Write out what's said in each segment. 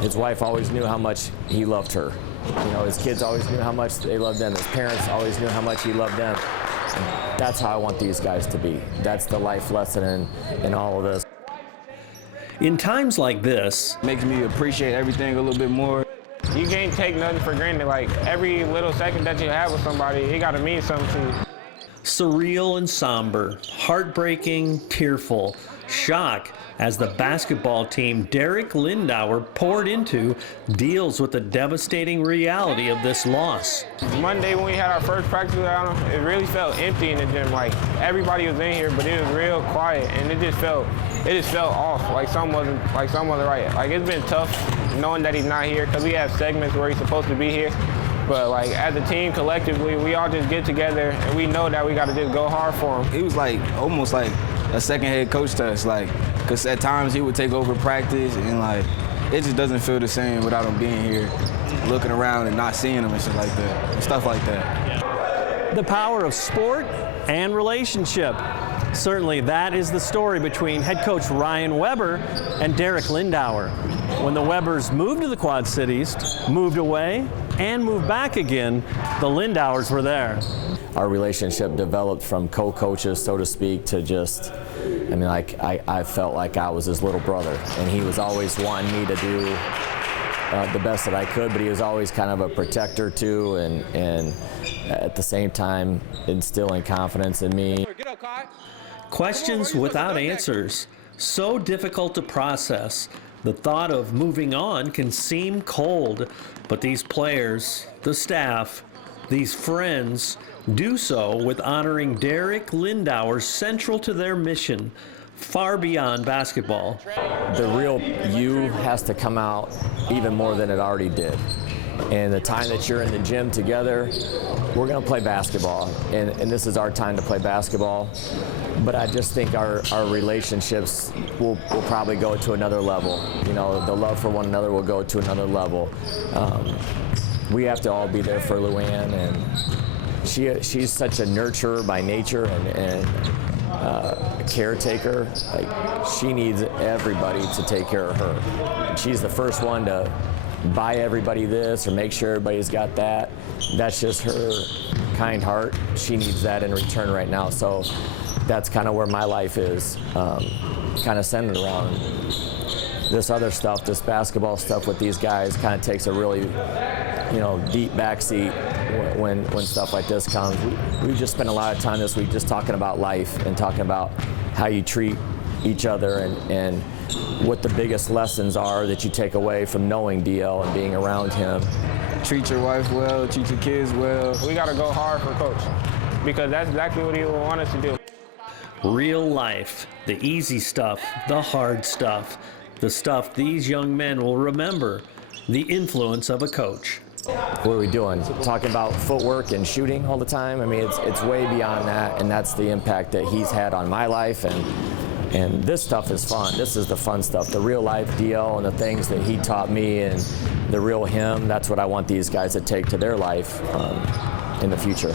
His wife always knew how much he loved her. You know, his kids always knew how much they loved them. His parents always knew how much he loved them. And that's how I want these guys to be. That's the life lesson in all of this. In times like this, makes me appreciate everything a little bit more. You can't take nothing for granted. Like, every little second that you have with somebody, it got to mean something to you. surreal and somber, heartbreaking, tearful, shock as the basketball team Derek Lindauer poured into deals with the devastating reality of this loss. Monday when we had our first practice without him, it really felt empty in the gym. Like, everybody was in here, but it was real quiet, and it just felt off, like something wasn't right. Like, it's been tough knowing that he's not here, because we have segments where he's supposed to be here. But like, as a team collectively, we all just get together and we know that we got to just go hard for him. It was like almost like a second head coach to us, like, because at times he would take over practice and like it just doesn't feel the same without him being here, looking around and not seeing him and shit like that, and stuff like that. The power of sport and relationship. Certainly that is the story between head coach Ryan Weber and Derek Lindauer. When the Webers moved to the Quad Cities, moved away, and moved back again, the Lindauers were there. Our relationship developed from co-coaches, so to speak, to just, I mean, like, I felt like I was his little brother, and he was always wanting me to do the best that I could, but he was always kind of a protector too, and at the same time instilling confidence in me. Questions without answers, so difficult to process. The thought of moving on can seem cold, but these players, the staff, these friends do so with honoring Derek Lindauer central to their mission, far beyond basketball. The real you has to come out even more than it already did. And the time that you're in the gym together, we're going to play basketball, and this is our time to play basketball. But I just think our relationships will probably go to another level. You know, the love for one another will go to another level. We have to all be there for Luann, and she's such a nurturer by nature and a caretaker. Like, she needs everybody to take care of her. And she's the first one to buy everybody this or make sure everybody's got that. That's just her kind heart. She needs that in return right now. So that's kind of where my life is, kind of centered around this other stuff. This basketball stuff with these guys kind of takes a really, deep backseat when stuff like this comes. We just spent a lot of time this week just talking about life and talking about how you treat each other and what the biggest lessons are that you take away from knowing DL and being around him. Treat your wife well, treat your kids well. We got to go hard for Coach, because that's exactly what he will want us to do. Real life, the easy stuff, the hard stuff, the stuff these young men will remember, the influence of a coach. What are we doing? Talking about footwork and shooting all the time? I mean, it's way beyond that, and that's the impact that he's had on my life. And this stuff is fun. This is the fun stuff, the real life deal and the things that he taught me and the real him. That's what I want these guys to take to their life in the future.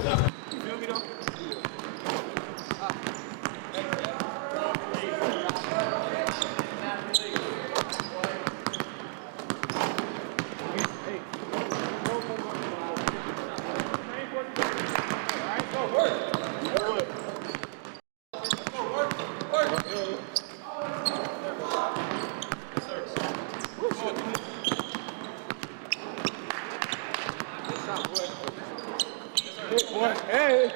Hey.